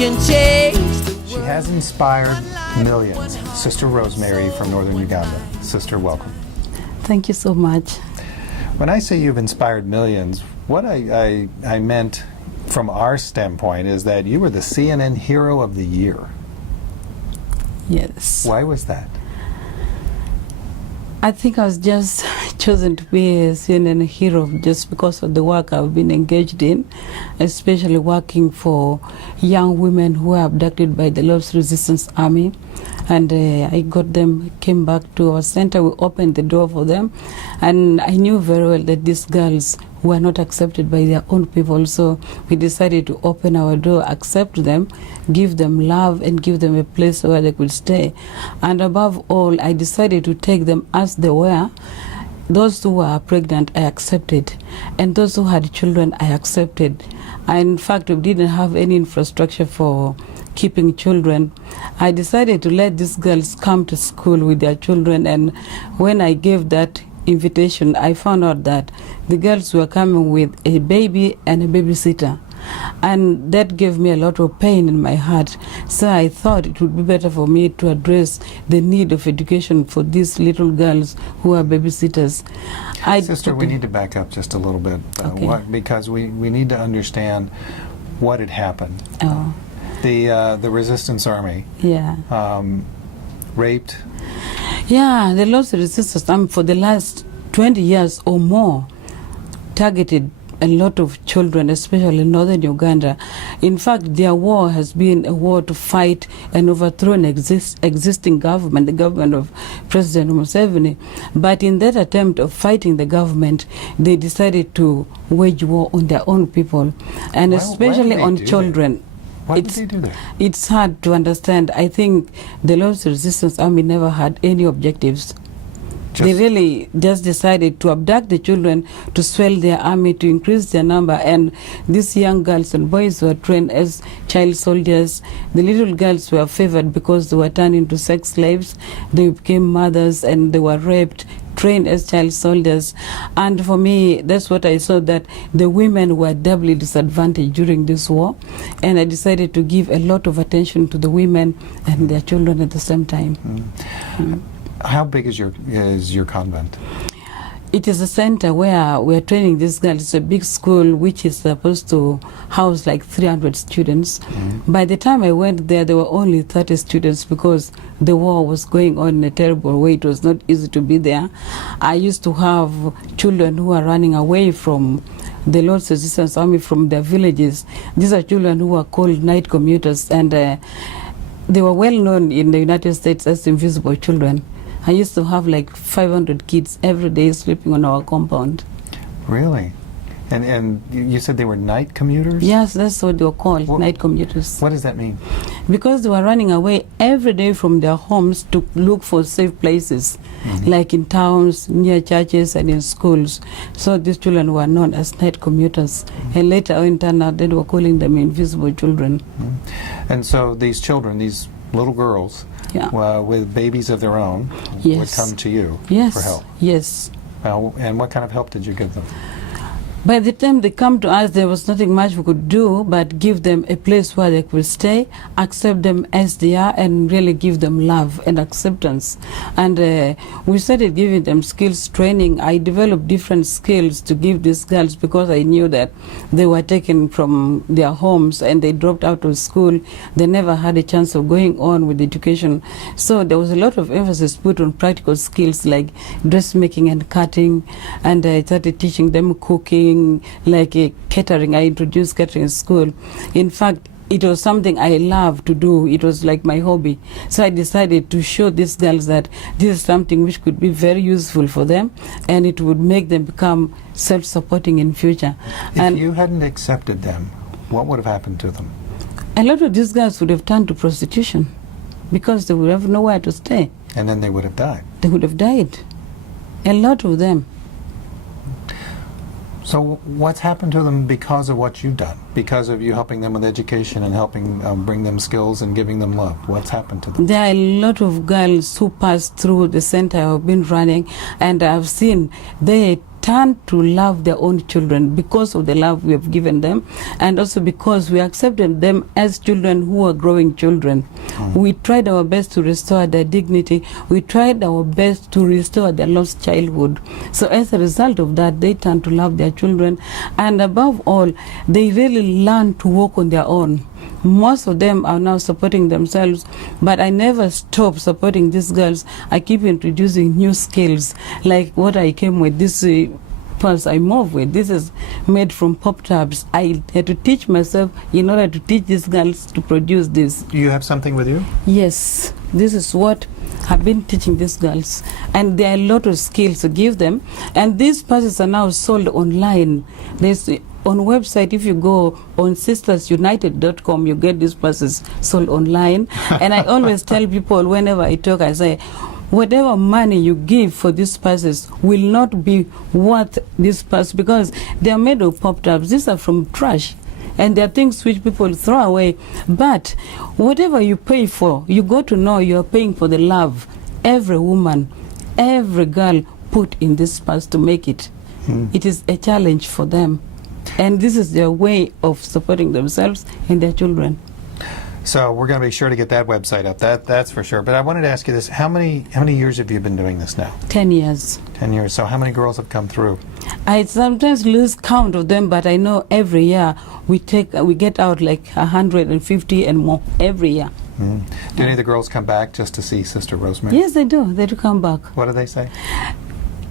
can change the world. She has inspired millions. Sister Rosemary from northern Uganda. Sister, welcome. Thank you so much. When I say you've inspired millions, what I meant from our standpoint is that you were the CNN Hero of the Year. Yes. Why was that? I think I was just chosen to be a CNN hero just because of the work I've been engaged in, especially working for young women who are abducted by the Lord's Resistance Army. And I got them, came back to our center, we opened the door for them. And I knew very well that these girls were not accepted by their own people. So we decided to open our door, accept them, give them love, and give them a place where they could stay. And above all, I decided to take them as they were. Those who were pregnant, I accepted. And those who had children, I accepted. And in fact, we didn't have any infrastructure for keeping children. I decided to let these girls come to school with their children. And when I gave that invitation, I found out that the girls were coming with a baby and a babysitter. And that gave me a lot of pain in my heart. So I thought it would be better for me to address the need of education for these little girls who are babysitters. Sister, we need to back up just a little bit Okay. because we need to understand what had happened. Oh, The Resistance Army yeah. raped. Yeah, the Lord's Resistance Army for the last 20 years or more targeted a lot of children, especially in northern Uganda. In fact, their war has been a war to fight and overthrow an existing government, the government of President Museveni. But in that attempt of fighting the government, they decided to wage war on their own people, and Why especially did they on do that? children. Why did they do that? It's hard to understand. I think the Lord's Resistance Army never had any objectives. They really just decided to abduct the children, to swell their army, to increase their number. And these young girls and boys were trained as child soldiers. The little girls were favored because they were turned into sex slaves. They became mothers and they were raped, trained as child soldiers. And for me, that's what I saw, that the women were doubly disadvantaged during this war. And I decided to give a lot of attention to the women and their children at the same time. How big is your convent? It is a center where we're training these girls. It's a big school which is supposed to house like 300 students. By the time I went there were only 30 students because the war was going on in a terrible way. It was not easy to be there. I used to have children who are running away from the Lord's Resistance Army from their villages. These are children who were called night commuters, and they were well known in the United States as invisible children. I used to have like 500 kids every day sleeping on our compound. Really? And you said they were night commuters? Yes, that's what they were called, night commuters. What does that mean? Because they were running away every day from their homes to look for safe places, like in towns, near churches, and in schools. So these children were known as night commuters. And later on, it turned out they were calling them invisible children. And so these children, these little girls, with babies of their own, would come to you for help? Yes. And what kind of help did you give them? By the time they come to us, there was nothing much we could do but give them a place where they could stay, accept them as they are, and really give them love and acceptance. And we started giving them skills training. I developed different skills to give these girls because I knew that they were taken from their homes and they dropped out of school. They never had a chance of going on with education. So there was a lot of emphasis put on practical skills like dressmaking and cutting, and I started teaching them cooking, like catering. I introduced catering in school. In fact, it was something I loved to do. It was like my hobby. So I decided to show these girls that this is something which could be very useful for them, and it would make them become self-supporting in future. If you hadn't accepted them, what would have happened to them? A lot of these girls would have turned to prostitution because they would have nowhere to stay. And then they would have died. They would have died. A lot of them. So what's happened to them because of what you've done? Because of you helping them with education and helping bring them skills and giving them love? What's happened to them? There are a lot of girls who pass through the center I've been running, and I've seen they turn to love their own children because of the love we have given them, and also because we accepted them as children who are growing children. We tried our best to restore their dignity. We tried our best to restore their lost childhood. So as a result of that, they turn to love their children, and above all, they really learn to walk on their own. Most of them are now supporting themselves, but I never stop supporting these girls. I keep introducing new skills, like what I came with, this purse I move with. This is made from pop tabs. I had to teach myself in order to teach these girls to produce this. Do you have something with you? Yes, this is what I've been teaching these girls, and there are a lot of skills to give them, and these purses are now sold online. There's on website, if you go on sistersunited.com, you get these purses sold online. And I always tell people whenever I talk, I say, whatever money you give for these purses will not be worth this purse, because they are made of pop tabs. These are from trash, and they are things which people throw away. But whatever you pay for, you got to know you are paying for the love every woman, every girl put in this purse to make it. It is a challenge for them, and this is their way of supporting themselves and their children. So we're going to be sure to get that website up. That's for sure. But I wanted to ask you this: how many years have you been doing this now? 10 years. 10 years. So how many girls have come through? I sometimes lose count of them, but I know every year we get out like 150 and more every year. Do any of the girls come back just to see Sister Rosemary? Yes, they do. They do come back. What do they say?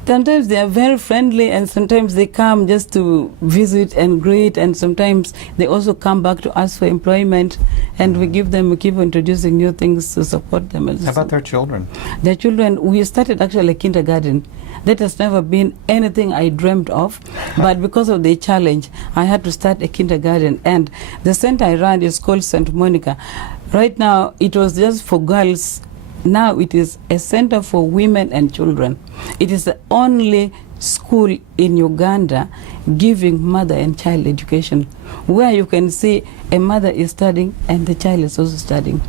Sometimes they are very friendly, and sometimes they come just to visit and greet, and sometimes they also come back to ask for employment, and we keep introducing new things to support them. How about their children? Their children, we started actually a kindergarten. That has never been anything I dreamt of, but because of the challenge, I had to start a kindergarten, and the center I run is called St. Monica. Right now, it was just for girls. Now it is a center for women and children. It is the only school in Uganda giving mother and child education, where you can see a mother is studying and the child is also studying.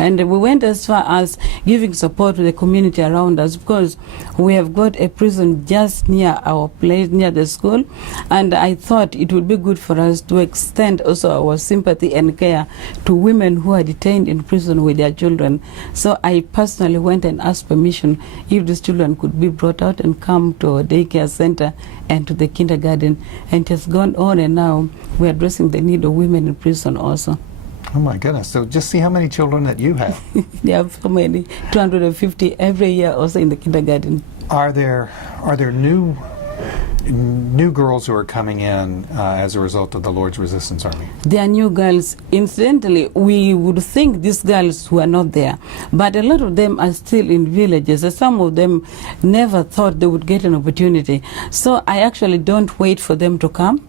And we went as far as giving support to the community around us, because we have got a prison just near our place, near the school, and I thought it would be good for us to extend also our sympathy and care to women who are detained in prison with their children. So I personally went and asked permission if these children could be brought out and come to a daycare center and to the kindergarten, and it has gone on, and now we're addressing the need of women in prison also. Oh my goodness. So just see how many children that you have. There are so many, 250 every year also in the kindergarten. Are there new girls who are coming in as a result of the Lord's Resistance Army? They are new girls. Incidentally, we would think these girls were not there, but a lot of them are still in villages. Some of them never thought they would get an opportunity. So I actually don't wait for them to come.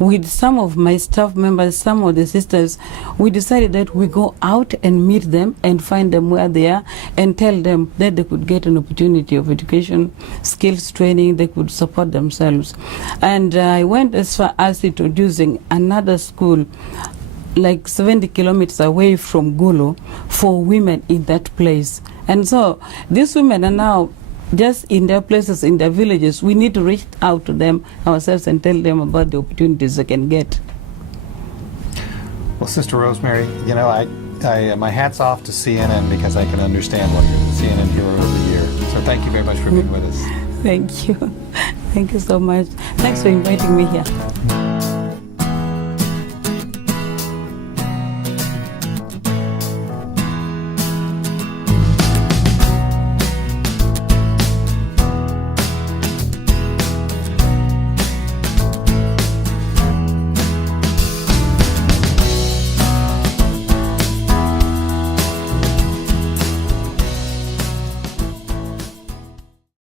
With some of my staff members, some of the sisters, we decided that we go out and meet them and find them where they are and tell them that they could get an opportunity of education, skills training, they could support themselves. And I went as far as introducing another school like 70 kilometers away from Gulu for women in that place. And so these women are now just in their places, in their villages. We need to reach out to them ourselves and tell them about the opportunities they can get. Well, Sister Rosemary, you know, I my hat's off to CNN, because I can understand why you're the CNN Hero of the Year. So thank you very much for being with us. Thank you. Thank you so much. Thanks for inviting me here.